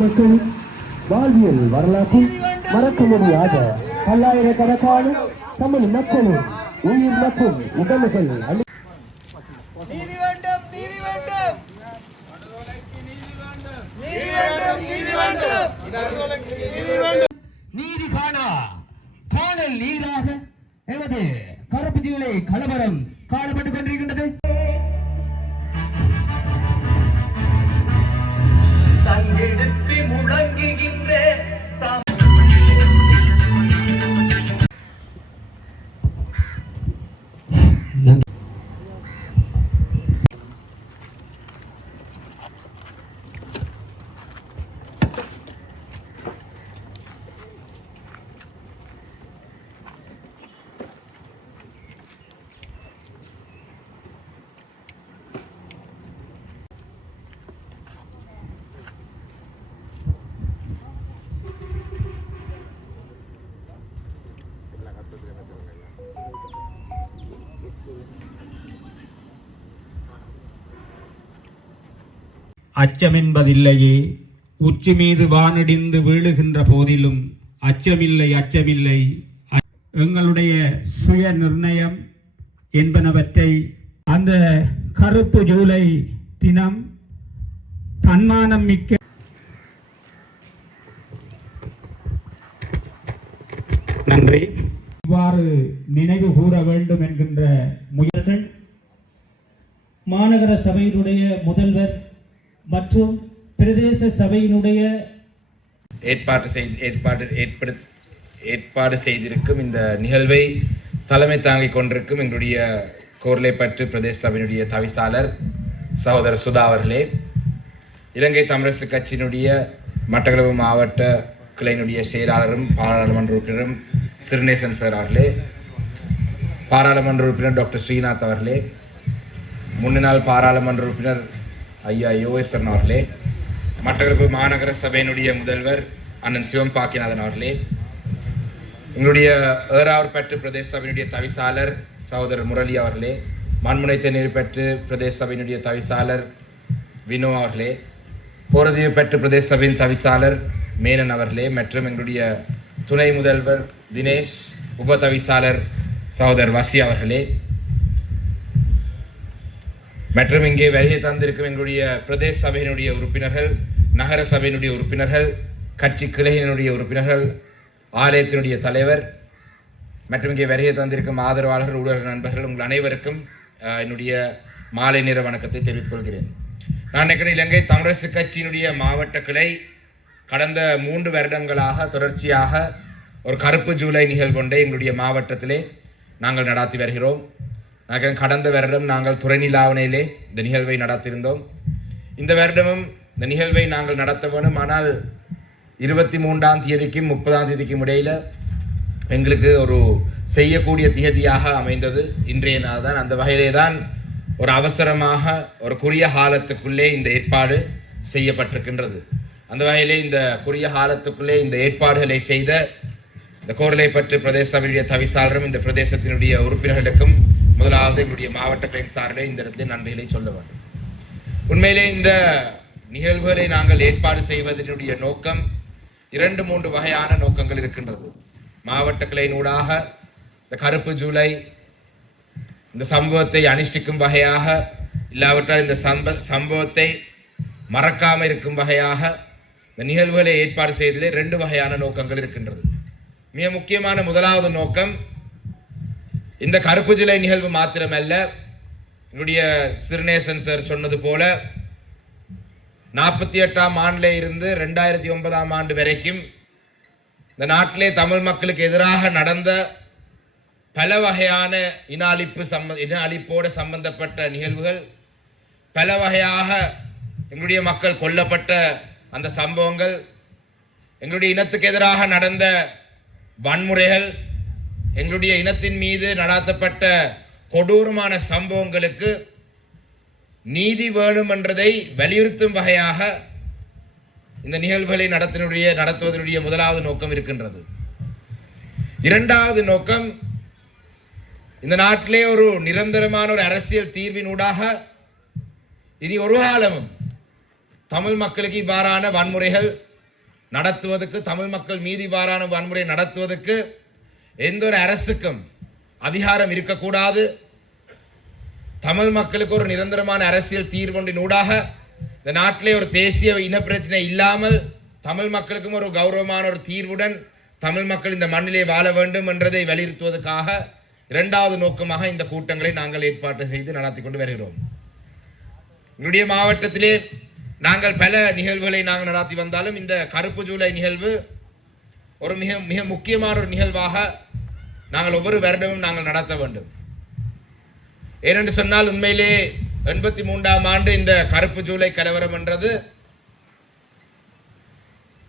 மக்கள் வாழ்வியல் வரலாற்றில் மறக்க முடியாத பல்லாயிரக்கணக்கான தமிழ் மக்களின் உயிர் மற்றும் உடல்கள் அழி நீதி வேண்டும் நீதி வேண்டும். நீதி வேண்டும் நீதி வேண்டும். நீதி காணா. காணல் நீராக எமது கருப்பு ஜீலை கலவரம் காணப்பட்டுக் கொண்டிருக்கின்றது. சங்கெடுத்து முழங்குகின்ற அச்சமென்பதில்லையே. உச்சி மீது வானிடிந்து வீழுகின்ற போதிலும் அச்சமில்லை அச்சமில்லை. எங்களுடைய சுய நிர்ணயம் என்பனவற்றை அந்த கருப்பு ஜூலை தினம் தன்மானம் மிக்க நன்றி. இவ்வாறு நினைவு கூற வேண்டும் என்கின்ற முயல்கள் மாநகர சபையினுடைய முதல்வர் மற்றும் பிரதேச சபையினுடைய ஏற்பாடு செய்து ஏற்பாடு ஏற்படு ஏற்பாடு செய்திருக்கும் இந்த நிகழ்வை தலைமை தாங்கிக் கொண்டிருக்கும் எங்களுடைய கோர்லைப்பற்று பிரதேச சபையினுடைய தவிசாளர் சகோதரர் சுதா அவர்களே. இலங்கை தமிழரசு கட்சியினுடைய மட்டக்களப்பு மாவட்ட கிளையினுடைய செயலாளரும் பாராளுமன்ற உறுப்பினரும் சிறுநேசன் சார் அவர்களே. பாராளுமன்ற உறுப்பினர் டாக்டர் ஸ்ரீநாத் அவர்களே. முன்னாள் பாராளுமன்ற உறுப்பினர் ஐயா யோகேஸ்வரன் அவர்களே மட்டக்களப்பு மாநகர சபையினுடைய முதல்வர் அண்ணன் சிவம் பாக்கிநாதன் அவர்களே எங்களுடைய ஏறாவூர்பற்று பிரதேச சபையினுடைய தவிசாளர் சகோதரர் முரளி அவர்களே மண்முனைத்த நீர்பற்று பிரதேச சபையினுடைய தவிசாளர் வினோ அவர்களே போரதீவு பெற்று பிரதேச சபையின் தவிசாளர் மேனன் அவர்களே மற்றும் எங்களுடைய துணை முதல்வர் தினேஷ் உப தவிசாளர் சகோதரர் வசி அவர்களே மற்றும் இங்கே வருகை தந்திருக்கும் எங்களுடைய பிரதேச சபையினுடைய உறுப்பினர்கள் நகர சபையினுடைய உறுப்பினர்கள் கட்சி கிளையினுடைய உறுப்பினர்கள் ஆலயத்தினுடைய தலைவர் மற்றும் இங்கே வருகை தந்திருக்கும் ஆதரவாளர்கள் ஊடக நண்பர்கள் உங்கள் அனைவருக்கும் என்னுடைய மாலை நேர வணக்கத்தை தெரிவித்துக் கொள்கிறேன். நான் நினைக்கிறேன் இலங்கை தமிழரசு கட்சியினுடைய மாவட்ட கிளை கடந்த மூன்று வருடங்களாக தொடர்ச்சியாக ஒரு கருப்பு ஜூலை நிகழ்வொன்றை எங்களுடைய மாவட்டத்திலே நாங்கள் நடாத்தி வருகிறோம். நான் கடந்த வருடம் நாங்கள் துறைநிலாவணையிலே இந்த நிகழ்வை நடத்தியிருந்தோம். இந்த வருடமும் இந்த நிகழ்வை நாங்கள் நடத்த வேணும் ஆனால் இருபத்தி மூன்றாம் தேதிக்கும் முப்பதாம் தேதிக்கும் இடையில் எங்களுக்கு ஒரு செய்யக்கூடிய திகதியாக அமைந்தது. இன்றைய நாள் தான் அந்த வகையிலே தான் ஒரு அவசரமாக ஒரு குறுகிய காலத்துக்குள்ளே இந்த ஏற்பாடு செய்யப்பட்டிருக்கின்றது. அந்த வகையிலே இந்த குறுகிய காலத்துக்குள்ளே இந்த ஏற்பாடுகளை செய்த இந்த கோரலைப்பற்று பிரதேச சபையுடைய தவிசாளரும் இந்த பிரதேசத்தினுடைய உறுப்பினர்களுக்கும் முதலாவது என்னுடைய மாவட்ட கிளைன் சார்பில் இந்த இடத்துல நன்றிகளை சொல்ல வேண்டும். உண்மையிலே இந்த நிகழ்வுகளை நாங்கள் ஏற்பாடு செய்வதனுடைய நோக்கம் இரண்டு மூன்று வகையான நோக்கங்கள் இருக்கின்றது. மாவட்ட கிளையினூடாக இந்த கருப்பு ஜூலை இந்த சம்பவத்தை அனுஷ்டிக்கும் வகையாக இல்லாவிட்டால் இந்த சம்ப சம்பவத்தை மறக்காமல் இருக்கும் வகையாக இந்த நிகழ்வுகளை ஏற்பாடு செய்ததிலே ரெண்டு வகையான நோக்கங்கள் இருக்கின்றது. மிக முக்கியமான முதலாவது நோக்கம் இந்த கருப்பு ஜிலை நிகழ்வு மாத்திரமல்ல என்னுடைய சிறுநேசன் சார் சொன்னது போல நாற்பத்தி எட்டாம் ஆண்டில் இருந்து ரெண்டாயிரத்தி ஒன்பதாம் ஆண்டு வரைக்கும் இந்த நாட்டிலே தமிழ் மக்களுக்கு எதிராக நடந்த பல வகையான இன அழிப்பு சம்ம இன அழிப்போடு சம்பந்தப்பட்ட நிகழ்வுகள் பல வகையாக எங்களுடைய மக்கள் கொல்லப்பட்ட அந்த சம்பவங்கள் எங்களுடைய இனத்துக்கு எதிராக நடந்த வன்முறைகள் எங்களுடைய இனத்தின் மீது நடாத்தப்பட்ட கொடூரமான சம்பவங்களுக்கு நீதி வேணும் என்றதை வலியுறுத்தும் வகையாக இந்த நிகழ்வுகளை நடத்தினுடைய நடத்துவதனுடைய முதலாவது நோக்கம் இருக்கின்றது. இரண்டாவது நோக்கம் இந்த நாட்டிலே ஒரு நிரந்தரமான ஒரு அரசியல் தீர்வினூடாக இனி ஒரு காலமும் தமிழ் மக்களுக்கு இவ்வாறான வன்முறைகள் நடத்துவதற்கு தமிழ் மக்கள் மீது இவ்வாறான வன்முறை நடத்துவதற்கு எந்த ஒரு அரசுக்கும் அதிகாரம் இருக்கக்கூடாது. தமிழ் மக்களுக்கு ஒரு நிரந்தரமான அரசியல் தீர்வொன்றின் ஊடாக இந்த நாட்டிலே ஒரு தேசிய இனப்பிரச்சனை இல்லாமல் தமிழ் மக்களுக்கும் ஒரு கௌரவமான ஒரு தீர்வுடன் தமிழ் மக்கள் இந்த மண்ணிலே வாழ வேண்டும் என்றதை வலியுறுத்துவதற்காக இரண்டாவது நோக்கமாக இந்த கூட்டங்களை நாங்கள் ஏற்பாடு செய்து நடத்தி கொண்டு வருகிறோம். எங்களுடைய மாவட்டத்திலே நாங்கள் பல நிகழ்வுகளை நாங்கள் நடத்தி வந்தாலும் இந்த கருப்பு ஜூலை நிகழ்வு ஒரு மிக மிக முக்கியமான ஒரு நிகழ்வாக நாங்கள் ஒவ்வொரு வருடமும் நாங்கள் நடத்த வேண்டும். ஏனென்று சொன்னால் உண்மையிலே எண்பத்தி மூன்றாம் ஆண்டு இந்த கருப்பு ஜூலை கலவரம் என்றது.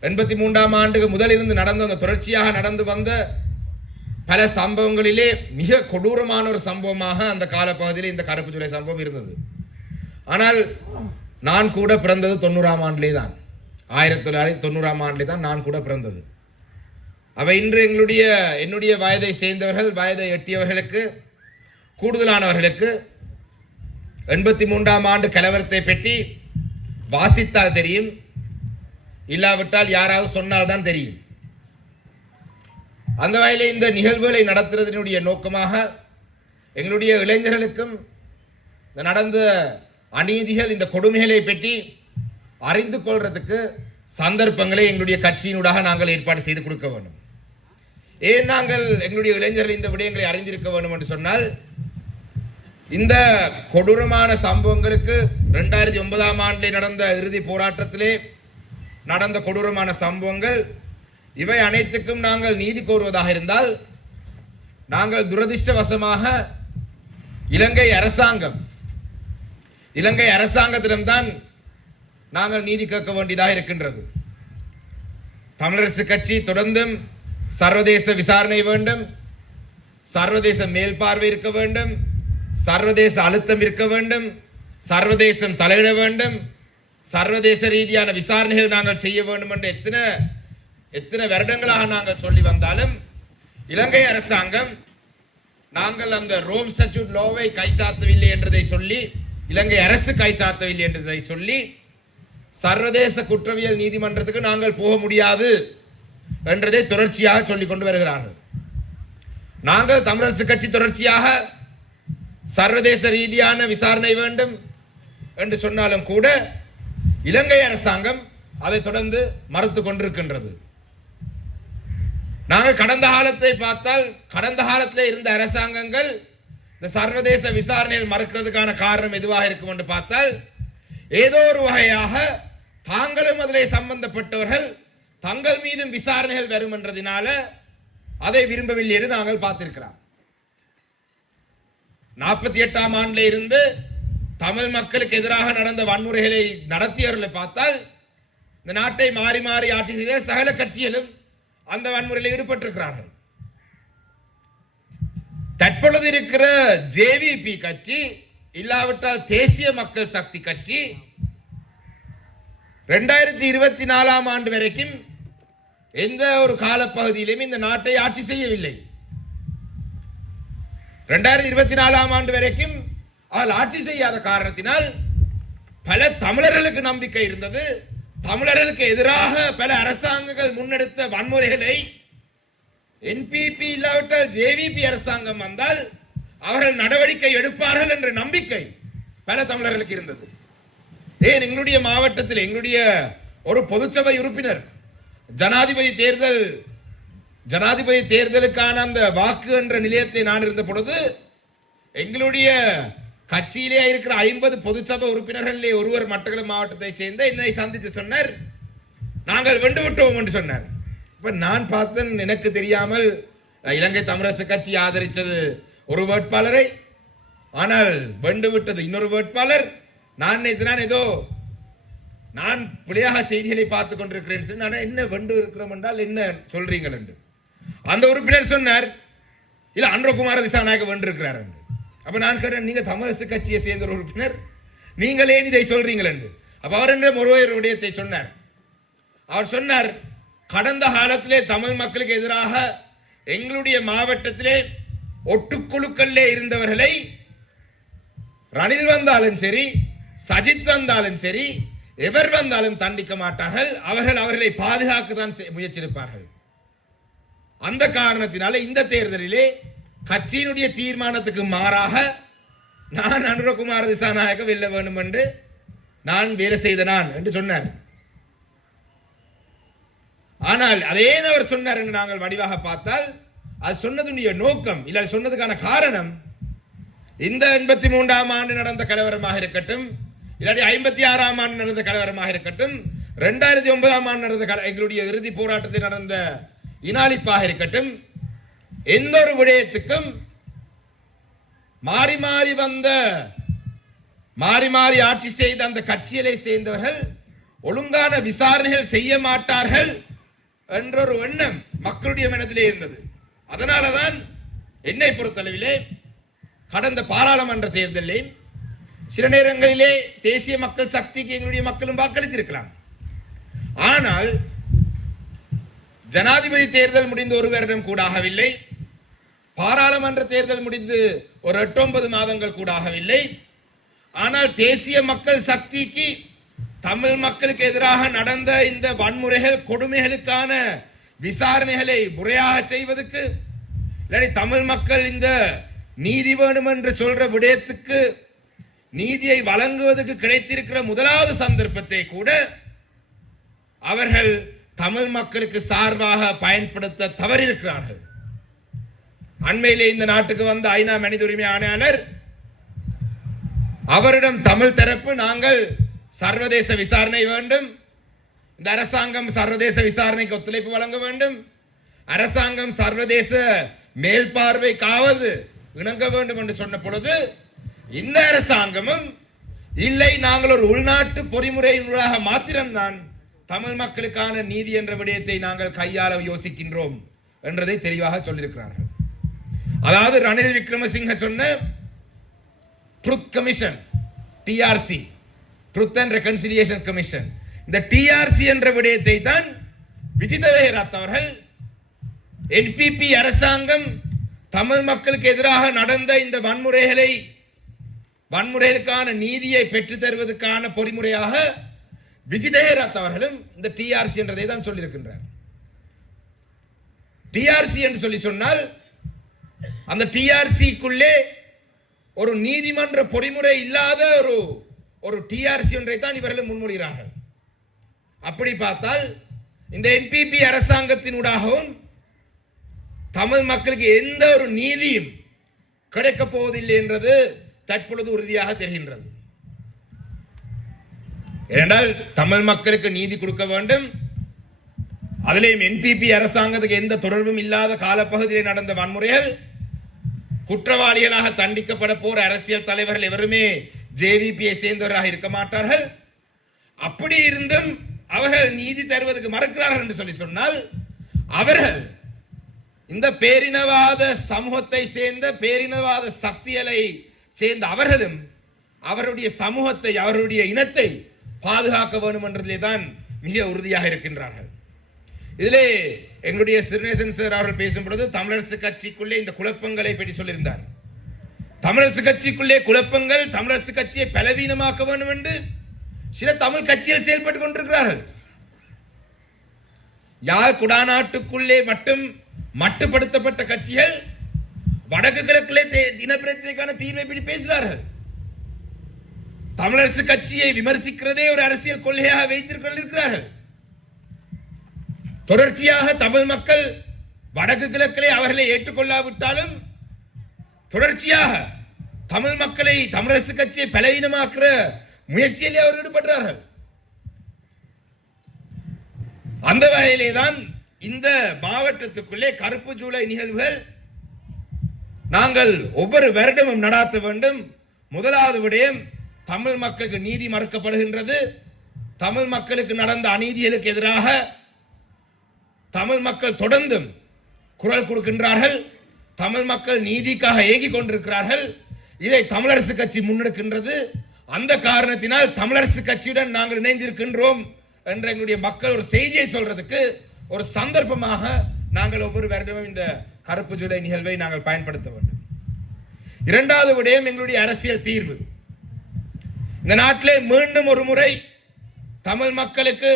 எண்பத்தி மூன்றாம் ஆண்டுக்கு முதலிருந்து நடந்த அந்த தொடர்ச்சியாக நடந்து வந்த பல சம்பவங்களிலே மிக கொடூரமான ஒரு சம்பவமாக அந்த காலப்பகுதியில் இந்த கருப்பு ஜூலை சம்பவம் இருந்தது. ஆனால் நான் கூட பிறந்தது தொண்ணூறாம் ஆண்டிலே தான் ஆயிரத்தி தொள்ளாயிரத்தி தொண்ணூறாம் ஆண்டிலே தான் நான் கூட பிறந்தது. அவை இன்று எங்களுடைய என்னுடைய வயதை சேர்ந்தவர்கள் வயதை எட்டியவர்களுக்கு கூடுதலானவர்களுக்கு எண்பத்தி மூன்றாம் ஆண்டு கலவரத்தை பற்றி வாசித்தால் தெரியும். இல்லாவிட்டால் யாராவது சொன்னால் தான் தெரியும். அந்த வகையில் இந்த நிகழ்வுகளை நடத்துறதனுடைய நோக்கமாக எங்களுடைய இளைஞர்களுக்கும் இந்த நடந்த அநீதிகள் இந்த கொடுமைகளை பற்றி அறிந்து கொள்றதுக்கு சந்தர்ப்பங்களை எங்களுடைய கட்சியினூடாக நாங்கள் ஏற்பாடு செய்து கொடுக்க வேண்டும். ஏன் நாங்கள் எங்களுடைய இளைஞர்கள் இந்த விடயங்களை அறிந்திருக்க வேண்டும் என்று சொன்னால் இந்த கொடூரமான சம்பவங்களுக்கு ரெண்டாயிரத்தி ஒன்பதாம் ஆண்டில் நடந்த இறுதி போராட்டத்திலே நடந்த கொடூரமான சம்பவங்கள் இவை அனைத்துக்கும் நாங்கள் நீதி கோருவதாக இருந்தால் நாங்கள் துரதிர்ஷ்டவசமாக இலங்கை அரசாங்கம் இலங்கை அரசாங்கத்திடம்தான் நாங்கள் நீதி கேட்க வேண்டியதாக இருக்கின்றது. தமிழரசு கட்சி தொடர்ந்தும் சர்வதேச விசாரணை வேண்டும். சர்வதேச மேல்பார்வை இருக்க வேண்டும். சர்வதேச அழுத்தம் இருக்க வேண்டும். சர்வதேசம் தலையிட வேண்டும். சர்வதேச ரீதியான விசாரணைகள் நாங்கள் செய்ய வேண்டும் என்று எத்தனை எத்தனை வருடங்களாக நாங்கள் சொல்லி வந்தாலும் இலங்கை அரசாங்கம் நாங்கள் அந்த ரோம் ஸ்டச்சூட் லோவை கைச்சாத்தவில்லை என்றதை சொல்லி இலங்கை அரசு கைச்சாத்தவில்லை என்றதை சொல்லி சர்வதேச குற்றவியல் நீதிமன்றத்துக்கு நாங்கள் போக முடியாது. என்றதை தொடர்ச்சியாக சொல்லிக் கொண்டு வருகிறார்கள். நாங்கள் தமிழரசு கட்சி தொடர்ச்சியாக சர்வதேச ரீதியான விசாரணை வேண்டும் என்று சொன்னாலும் கூட இலங்கை அரசாங்கம் அதை தொடர்ந்து மறுத்து கொண்டிருக்கின்றது. நாங்கள் கடந்த காலத்தை பார்த்தால் கடந்த காலத்தில் இருந்த அரசாங்கங்கள் இந்த சர்வதேச விசாரணையில் மறுக்கிறதுக்கான காரணம் எதுவாக இருக்கும் என்று பார்த்தால் ஏதோ ஒரு வகையாக தாங்களும் அதில் சம்பந்தப்பட்டவர்கள் தங்கள் மீதும் விசாரணைகள் வரும் என்றதினால அதை விரும்பவில்லை என்று நாங்கள் பார்த்திருக்கலாம். நாற்பத்தி எட்டாம் ஆண்டில் இருந்து தமிழ் மக்களுக்கு எதிராக நடந்த வன்முறைகளை நடத்தியவர்களை பார்த்தால் இந்த நாட்டை மாறி மாறி ஆட்சி செய்த சகல கட்சிகளும் அந்த வன்முறையில் ஈடுபட்டிருக்கிறார்கள். தற்பொழுது இருக்கிற ஜேவிபி கட்சி இல்லாவிட்டால் தேசிய மக்கள் சக்தி கட்சி ரெண்டாயிரத்தி இருபத்தி நாலாம் ஆண்டு வரைக்கும் எந்த ஒரு காலப்பகுதியிலும் இந்த நாட்டை ஆட்சி செய்யவில்லை. ரெண்டாயிரத்தி இருபத்தி நாலாம் ஆண்டு வரைக்கும் அவள் ஆட்சி செய்யாத காரணத்தினால் பல தமிழர்களுக்கு நம்பிக்கை இருந்தது. தமிழர்களுக்கு எதிராக பல அரசாங்கங்கள் முன்னெடுத்த வன்முறைகளை என்பிபி இல்லாவிட்டால் ஜேவிபி அரசாங்கம் வந்தால் அவர்கள் நடவடிக்கை எடுப்பார்கள் என்ற நம்பிக்கை பல தமிழர்களுக்கு இருந்தது. ஏன்? எங்களுடைய மாவட்டத்தில் எங்களுடைய ஒரு பொதுச்சபை உறுப்பினர் ஜனாதிபதி தேர்தல் ஜனாதிபதி தேர்தலுக்கான அந்த வாக்கு என்ற நிலையத்தை நான் இருந்த பொழுது எங்களுடைய கட்சியிலே இருக்கிற ஐம்பது பொதுச்சபை உறுப்பினர்களிலே ஒருவர் மட்டக்களப்பு மாவட்டத்தை சேர்ந்த என்னை சந்தித்து சொன்னார். நாங்கள் வென்று விட்டோம் என்று சொன்னார். இப்ப நான் பார்த்தேன் எனக்கு தெரியாமல் இலங்கை தமிழரசு கட்சி ஆதரித்தது ஒரு வேட்பாளரை. ஆனால் வென்று விட்டது இன்னொரு வேட்பாளர். நான் நினைத்து நான் ஏதோ நான் பிள்ளையாக செய்திகளை பார்த்து கொண்டிருக்கிறேன் நான் என்ன வெண்டு இருக்கிறோம் என்றால் என்ன சொல்றீங்கள் என்று. அந்த உறுப்பினர் சொன்னார் இல்ல அன்றகுமார திசாநாயக வென்று இருக்கிறார் என்று. அப்ப நான் கேட்டேன் நீங்க தமிழரசு கட்சியை சேர்ந்த ஒரு உறுப்பினர் நீங்கள் ஏன் இதை சொல்றீங்கள் என்று? அப்ப அவர் என்ற ஒரு விடயத்தை சொன்னார். அவர் சொன்னார் கடந்த காலத்திலே தமிழ் மக்களுக்கு எதிராக எங்களுடைய மாவட்டத்திலே ஒட்டுக்குழுக்களிலே இருந்தவர்களை ரணில் வந்தாலும் சரி சஜித் வந்தாலும் சரி எவர் வந்தாலும் தண்டிக்க மாட்டார்கள். அவர்கள் அவர்களை பாதுகாக்க தான் செய்- அந்த காரணத்தினால இந்த தேர்தலிலே கட்சியினுடைய தீர்மானத்துக்கு மாறாக நான் அனுரகுமார் திசாநாயக்க வெல்ல வேண்டும் என்று நான் வேலை செய்த நான் என்று சொன்னார். ஆனால் அதே அவர் சொன்னார் என்று நாங்கள் வடிவாக பார்த்தால் அது சொன்னதுடைய நோக்கம் இல்லை சொன்னதுக்கான காரணம் இந்த எண்பத்தி மூன்றாம் ஆண்டு நடந்த கலவரமாக இருக்கட்டும் இல்லாட்டி ஐம்பத்தி ஆறாம் ஆண்டு நடந்த கலவரமாக இருக்கட்டும் ரெண்டாயிரத்தி ஒன்பதாம் ஆண்டு நடந்த கல- எங்களுடைய இறுதி போராட்டத்தில் நடந்த இனாலிப்பாக இருக்கட்டும் எந்த ஒரு விடயத்துக்கும் மாறி மாறி வந்த மாறி மாறி ஆட்சி செய்த அந்த கட்சிகளை சேர்ந்தவர்கள் ஒழுங்கான விசாரணைகள் செய்ய மாட்டார்கள் என்ற ஒரு எண்ணம் மக்களுடைய மனதிலே இருந்தது. அதனாலதான் என்னை பொறுத்தளவிலே கடந்த பாராளுமன்ற தேர்தலில் சில நேரங்களிலே தேசிய மக்கள் சக்திக்கு எங்களுடைய மக்களும் வாக்களித்திருக்கலாம். ஆனால் ஜனாதிபதி தேர்தல் முடிந்து ஒரு வருடம் கூட ஆகவில்லை. பாராளுமன்ற தேர்தல் முடிந்து ஒரு எட்டு ஒன்பது மாதங்கள் கூட ஆகவில்லை. ஆனால் தேசிய மக்கள் சக்திக்கு தமிழ் மக்களுக்கு எதிராக நடந்த இந்த வன்முறைகள் கொடுமைகளுக்கான விசாரணைகளை முறையாக செய்வதற்கு இல்லாட்டி தமிழ் மக்கள் இந்த நீதி வேணும் என்று சொல்ற விடயத்துக்கு நீதியை வழங்குவதற்கு கிடைத்திருக்கிற முதலாவது சந்தர்ப்பத்தை கூட அவர்கள் தமிழ் மக்களுக்கு சார்பாக பயன்படுத்த தவறியிருக்கிறார்கள். அண்மையிலே இந்த நாட்டுக்கு வந்த ஐநா மனித உரிமை ஆணையாளர் அவரிடம் தமிழ் தரப்பு நாங்கள் சர்வதேச விசாரணை வேண்டும். இந்த அரசாங்கம் சர்வதேச விசாரணைக்கு ஒத்துழைப்பு வழங்க வேண்டும். அரசாங்கம் சர்வதேச மேல்பார்வைக்காவது இணங்க வேண்டும் என்று சொன்ன பொழுது இந்த அரசாங்கமும் இல்லை நாங்கள் ஒரு உள்நாட்டு பொறிமுறையினூடாக மாத்திரம்தான் தமிழ் மக்களுக்கான நீதி என்ற விடயத்தை நாங்கள் கையாள யோசிக்கின்றோம் என்றதை தெளிவாக சொல்லியிருக்கிறார்கள். அதாவது ரணில் விக்ரமசிங்க சொன்ன truth commission TRC truth and reconciliation commission இந்த டிஆர்சி என்ற விடயத்தை தான் விஜித வேகராத் அவர்கள் என்பிபி அரசாங்கம் தமிழ் மக்களுக்கு எதிராக நடந்த இந்த வன்முறைகளை வன்முறைகளுக்கான நீதியை பெற்றுத் தருவதற்கான பொறிமுறையாக விஜிதேராத் அவர்களும் இந்த டிஆர்சி என்றதை தான் சொல்லியிருக்கின்றார். டிஆர்சி என்று சொல்லி சொன்னால் அந்த டிஆர்சிக்குள்ளே ஒரு நீதிமன்ற பொறிமுறை இல்லாத ஒரு ஒரு டிஆர்சி ஒன்றை தான் இவர்கள் முன்மொழிகிறார்கள். அப்படி பார்த்தால் இந்த என்பிபி அரசாங்கத்தினூடாகவும் தமிழ் மக்களுக்கு எந்த ஒரு நீதியும் கிடைக்கப் போவதில்லை என்றது தற்பொழுது உறுதியாக தெரிகின்றது. ஏனென்றால் தமிழ் மக்களுக்கு நீதி கொடுக்க வேண்டும். அதிலேயும் என்பிபி அரசாங்கத்துக்கு எந்த தொடர்பும் இல்லாத காலப்பகுதியில் நடந்த வன்முறைகள் குற்றவாளிகளாக தண்டிக்கப்பட போற அரசியல் தலைவர்கள் எவருமே ஜேவிபியை சேர்ந்தவராக இருக்க மாட்டார்கள். அப்படி இருந்தும் அவர்கள் நீதி தருவதற்கு மறுக்கிறார்கள் என்று சொல்லி சொன்னால் அவர்கள் இந்த பேரினவாத சமூகத்தை சேர்ந்த பேரினவாத சக்திகளை சேர்ந்த அவர்களும் அவருடைய சமூகத்தை அவருடைய இனத்தை பாதுகாக்க வேண்டும் என்றதிலே தான் மிக உறுதியாக இருக்கின்றார்கள். இதிலே எங்களுடைய சிறுநேசன் சார் அவர்கள் பேசும் பொழுது தமிழரசு கட்சிக்குள்ளே இந்த குழப்பங்களை பற்றி சொல்லியிருந்தார். தமிழரசு கட்சிக்குள்ளே குழப்பங்கள் தமிழரசு கட்சியை பலவீனமாக்க வேண்டும் என்று சில தமிழ் கட்சிகள் செயல்பட்டுக் கொண்டிருக்கிறார்கள். யாழ் குடாநாட்டுக்குள்ளே மட்டும் மட்டுப்படுத்தப்பட்ட கட்சிகள் வடக்கு கிழக்கிலே தே- இனப்பிரச்சனைக்கான தீர்வை பற்றி பேசுகிறார்கள். தமிழரசு கட்சியை விமர்சிக்கிறதே ஒரு அரசியல் கொள்கையாக வைத்துக் கொண்டிருக்கிறார்கள். தொடர்ச்சியாக தமிழ் மக்கள் வடக்கு கிழக்கிலே அவர்களை ஏற்றுக்கொள்ளாவிட்டாலும் தொடர்ச்சியாக தமிழ் மக்களை தமிழரசு கட்சியை பலவீனமாக்குற முயற்சியிலே அவர் ஈடுபடுறார்கள் அந்த வகையிலே தான் இந்த மாவட்டத்துக்குள்ளே கருப்பு ஜூலை நிகழ்வுகள் நாங்கள் ஒவ்வொரு வருடமும் நடாத்த வேண்டும். முதலாவது விடயம் தமிழ் மக்களுக்கு நீதி மறுக்கப்படுகின்றது. தமிழ் மக்களுக்கு நடந்த அநீதிகளுக்கு எதிராக தமிழ் மக்கள் தொடர்ந்தும் குரல் கொடுக்கின்றார்கள். தமிழ் மக்கள் நீதிக்காக ஏங்கிக் கொண்டிருக்கிறார்கள். இதை தமிழரசு கட்சி முன்னெடுக்கின்றது. அந்த காரணத்தினால் தமிழரசு கட்சியுடன் நாங்கள் இணைந்திருக்கின்றோம் என்ற எங்களுடைய மக்கள் ஒரு செய்தியை சொல்றதுக்கு ஒரு சந்தர்ப்பமாக நாங்கள் ஒவ்வொரு வருடமும் இந்த கருப்பு ஜூலை நிகழ்வை நாங்கள் பயன்படுத்த வேண்டும். இரண்டாவது விடயம் எங்களுடைய அரசியல் தீர்வு. இந்த நாட்டிலே மீண்டும் ஒரு முறை தமிழ் மக்களுக்கு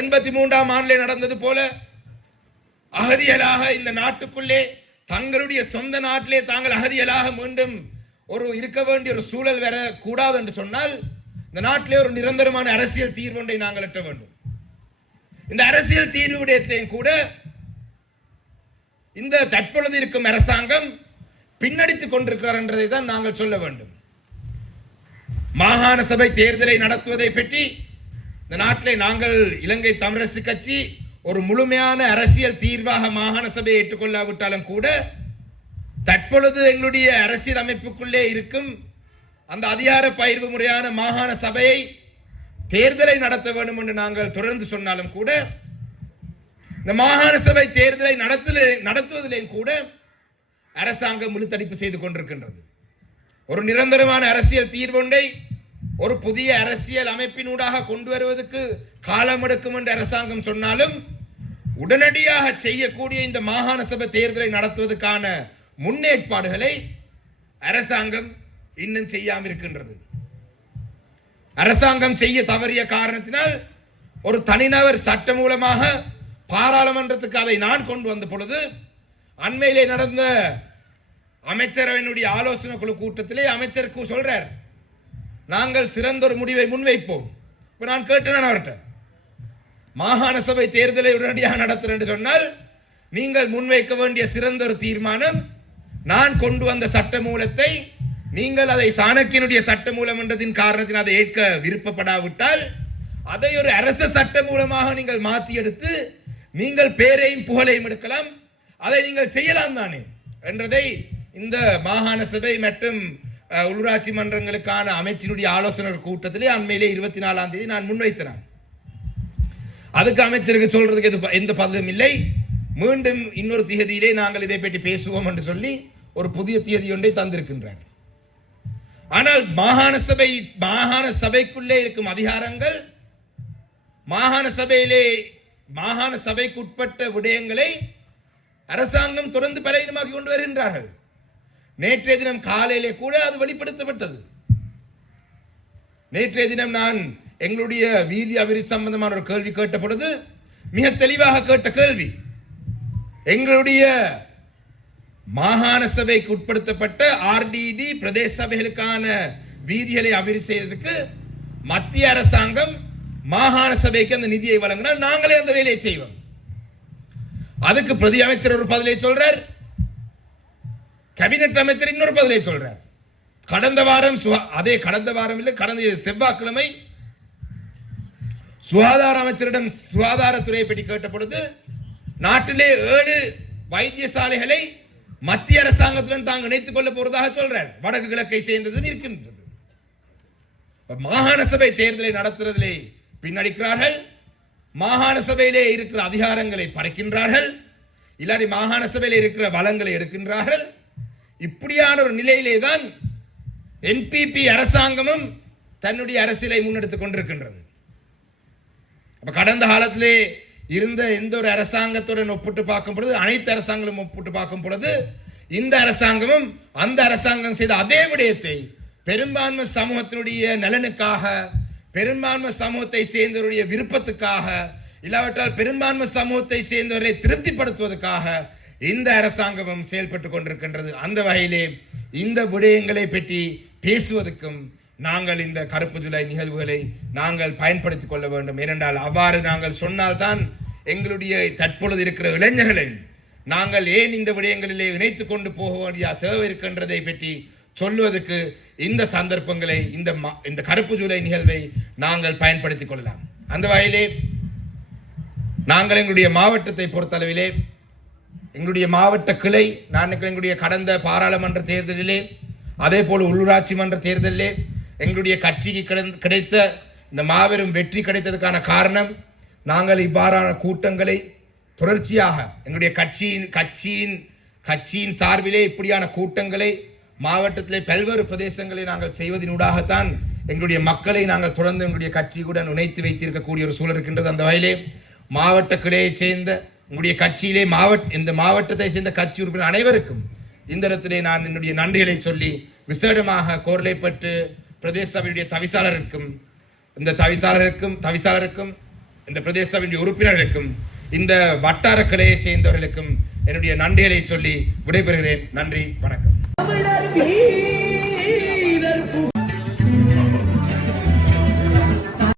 எண்பத்தி மூன்றாம் ஆண்டிலே நடந்தது போல அகதியலாக இந்த நாட்டுக்குள்ளே தங்களுடைய சொந்த நாட்டிலே தாங்கள் அகதியலாக மீண்டும் ஒரு இருக்க வேண்டிய ஒரு சூழல் வர கூடாது என்று சொன்னால் இந்த நாட்டிலே ஒரு நிரந்தரமான அரசியல் தீர்வொன்றை நாங்கள் எட்ட வேண்டும். இந்த அரசியல் தீர்வு விடயத்தையும் கூட இந்த தற்பொழுது இருக்கும் அரசாங்கம் பின்னடித்துக் கொண்டிருக்கிறார் என்றதை தான் நாங்கள் சொல்ல வேண்டும். மாகாண சபை தேர்தலை நடத்துவதை பற்றி இந்த நாட்டிலே நாங்கள் இலங்கை தமிழரசு கட்சி ஒரு முழுமையான அரசியல் தீர்வாக மாகாண சபையை ஏற்றுக்கொள்ளாவிட்டாலும் கூட தற்பொழுது எங்களுடைய அரசியல் அமைப்புக்குள்ளே இருக்கும் அந்த அதிகார பயிர்வு முறையான மாகாண சபையை தேர்தலை நடத்த வேண்டும் என்று நாங்கள் தொடர்ந்து சொன்னாலும் கூட இந்த மாகாண சபை தேர்தலை நடத்தல நடத்துவதிலேயும் கூட அரசாங்கம் முழுத்தடிப்பு செய்து கொண்டிருக்கின்றது. ஒரு நிரந்தரமான அரசியல் தீர்வொன்றை ஒரு புதிய அரசியல் அமைப்பினூடாக கொண்டு வருவதற்கு காலம் எடுக்கும் என்று அரசாங்கம் சொன்னாலும் உடனடியாக செய்யக்கூடிய இந்த மாகாண சபை தேர்தலை நடத்துவதற்கான முன்னேற்பாடுகளை அரசாங்கம் இன்னும் செய்யாமல் இருக்கின்றது. அரசாங்கம் செய்ய தவறிய காரணத்தினால் ஒரு தனிநபர் சட்ட மூலமாக பாராளுமன்றத்துக்கு அதை நான் கொண்டு வந்த பொழுது அண்மையிலே நடந்த அமைச்சரவையினுடைய ஆலோசனை குழு கூட்டத்திலே அமைச்சருக்கு சொல்றார் நாங்கள் சிறந்த ஒரு முடிவை முன்வைப்போம். இப்போ நான் கேட்டேன் அவர்கிட்ட. மாகாண சபை தேர்தலை உடனடியாக நடத்துறேன் என்று சொன்னால் நீங்கள் முன்வைக்க வேண்டிய சிறந்த ஒரு தீர்மானம் நான் கொண்டு வந்த சட்ட மூலத்தை நீங்கள் அதை சாணக்கியனுடைய சட்ட மூலம் என்றதின் காரணத்தினால் அதை ஏற்க விருப்பப்படாவிட்டால் அதை ஒரு அரச சட்ட மூலமாக நீங்கள் மாற்றி எடுத்து நீங்கள் பேரையும் புகழையும் எடுக்கலாம். அதை நீங்கள் செய்யலாம் தானே? என்றதை இந்த மாகாண சபை மற்றும் உள்ளூராட்சி மன்றங்களுக்கான அமைச்சினுடைய ஆலோசனை கூட்டத்திலே அண்மையிலே இருபத்தி நாலாம் தேதி நான் முன்வைத்தேன். அதுக்கு அமைச்சருக்கு சொல்றதுக்கு எது எந்த பதவியும் இல்லை. மீண்டும் இன்னொரு திகதியிலே நாங்கள் இதை பற்றி பேசுவோம் என்று சொல்லி ஒரு புதிய தியதி ஒன்றை தந்திருக்கின்றார். ஆனால் மாகாண சபை மாகாண சபைக்குள்ளே இருக்கும் அதிகாரங்கள் மாகாண சபையிலே மாகாண சபைக்கு உட்பட்ட விடயங்களை அரசாங்கம் தொடர்ந்து பலவீனமாக்கி கொண்டு வருகின்றார்கள். நேற்றைய தினம் காலையிலே கூட அது வெளிப்படுத்தப்பட்டது. நேற்றைய தினம் நான் எங்களுடைய வீதி அபிவிருத்தி சம்பந்தமான ஒரு கேள்வி கேட்ட பொழுது மிக தெளிவாக கேட்ட கேள்வி எங்களுடைய மாகாண சபைக்கு உட்படுத்தப்பட்ட ஆர்டிடி பிரதேச சபைகளுக்கான வீதிகளை அபிவிருத்தி செய்வதற்கு மத்திய அரசாங்கம் மாகாண சபைக்கு அந்த நிதியை வழங்கினால் நாங்களே அந்த வேலையை செய்வோம். அதுக்கு பிரதி அமைச்சர் ஒரு பதிலை சொல்றார். கேபினட் அமைச்சர் இன்னொரு பதிலை சொல்றார். கடந்த வாரம் சுகா- அதே கடந்த வாரம் இல்லை கடந்த செவ்வாய்க்கிழமை சுகாதார அமைச்சரிடம் சுகாதாரத்துறையை பற்றி கேட்ட பொழுது நாட்டிலே ஏழு வைத்தியசாலைகளை மத்திய அரசாங்கத்துடன் தாங்க இணைத்துக் கொள்ள போறதாக சொல்றார். வடக்கு கிழக்கை சேர்ந்தது இருக்கின்றது. மாகாண சபை தேர்தலை நடத்துறதிலே பின்னடிக்கிறார்கள். மாகாண சபையிலே இருக்கிற அதிகாரங்களை பறக்கின்றார்கள் இல்லாட்டி மாகாண சபையில் இருக்கிற வளங்களை எடுக்கின்றார்கள். இப்படியான ஒரு நிலையிலே தான் என்பிபி அரசாங்கமும் தன்னுடைய அரசியலை முன்னெடுத்துக் கொண்டிருக்கின்றது. அப்போ கடந்த காலத்திலே இருந்த எந்த ஒரு அரசாங்கத்துடன் ஒப்பிட்டு பார்க்கும் பொழுது அனைத்து அரசாங்கங்களும் ஒப்பிட்டு பார்க்கும் பொழுது இந்த அரசாங்கமும் அந்த அரசாங்கம் செய்த அதே விடயத்தை பெரும்பான்மை சமூகத்தினுடைய நலனுக்காக பெரும்பான்மை சமூகத்தை சேர்ந்தவருடைய விருப்பத்துக்காக இல்லாவிட்டால் பெரும்பான்மை சமூகத்தை சேர்ந்தவரை திருப்திப்படுத்துவதற்காக இந்த அரசாங்கமும் செயல்பட்டு கொண்டிருக்கின்றது. அந்த வகையிலே இந்த விடயங்களை பற்றி பேசுவதற்கும் நாங்கள் இந்த கருப்பு ஜூலை நிகழ்வுகளை நாங்கள் பயன்படுத்திக் கொள்ள வேண்டும். ஏனென்றால் அவ்வாறு நாங்கள் சொன்னால்தான் எங்களுடைய தற்பொழுது இருக்கிற இளைஞர்களை நாங்கள் ஏன் இந்த விடயங்களிலே இணைத்து கொண்டு போக வேண்டிய தேவை இருக்கின்றதை பற்றி சொல்லுவதற்கு இந்த சந்தர்ப்பங்களை இந்த இந்த கருப்பு ஜூலை நிகழ்வை நாங்கள் பயன்படுத்திக் கொள்ளலாம். அந்த வகையிலே நாங்கள் எங்களுடைய மாவட்டத்தை பொறுத்தளவிலே எங்களுடைய மாவட்ட கிளை நான் எங்களுடைய கடந்த பாராளுமன்ற தேர்தலிலே அதே போல் உள்ளூராட்சி மன்ற தேர்தலிலே எங்களுடைய கட்சிக்கு கிடைத்த இந்த மாபெரும் வெற்றி கிடைத்ததுக்கான காரணம் நாங்கள் இவ்வாறான கூட்டங்களை தொடர்ச்சியாக எங்களுடைய கட்சியின் கட்சியின் கட்சியின் சார்பிலே இப்படியான கூட்டங்களை மாவட்டத்திலே பல்வேறு பிரதேசங்களை நாங்கள் செய்வதனூடாகத்தான் எங்களுடைய மக்களை நாங்கள் தொடர்ந்து எங்களுடைய கட்சியுடன் இணைத்து வைத்திருக்கக்கூடிய ஒரு சூழல் இருக்கின்றது. அந்த வகையிலே மாவட்ட கிளையைச் சேர்ந்த உங்களுடைய கட்சியிலே மாவட்ட இந்த மாவட்டத்தை சேர்ந்த கட்சி உறுப்பினர் அனைவருக்கும் இந்த இடத்திலே நான் என்னுடைய நன்றிகளை சொல்லி விசேடமாக கோர்லைப்பட்டு பிரதேச சபையுடைய தவிசாளருக்கும் இந்த தவிசாளருக்கும் தவிசாளருக்கும் இந்த பிரதேச சபையுடைய உறுப்பினர்களுக்கும் இந்த வட்டார கிளையை சேர்ந்தவர்களுக்கும் என்னுடைய நன்றிகளை சொல்லி விடைபெறுகிறேன். நன்றி வணக்கம். தமிழர் வீரம்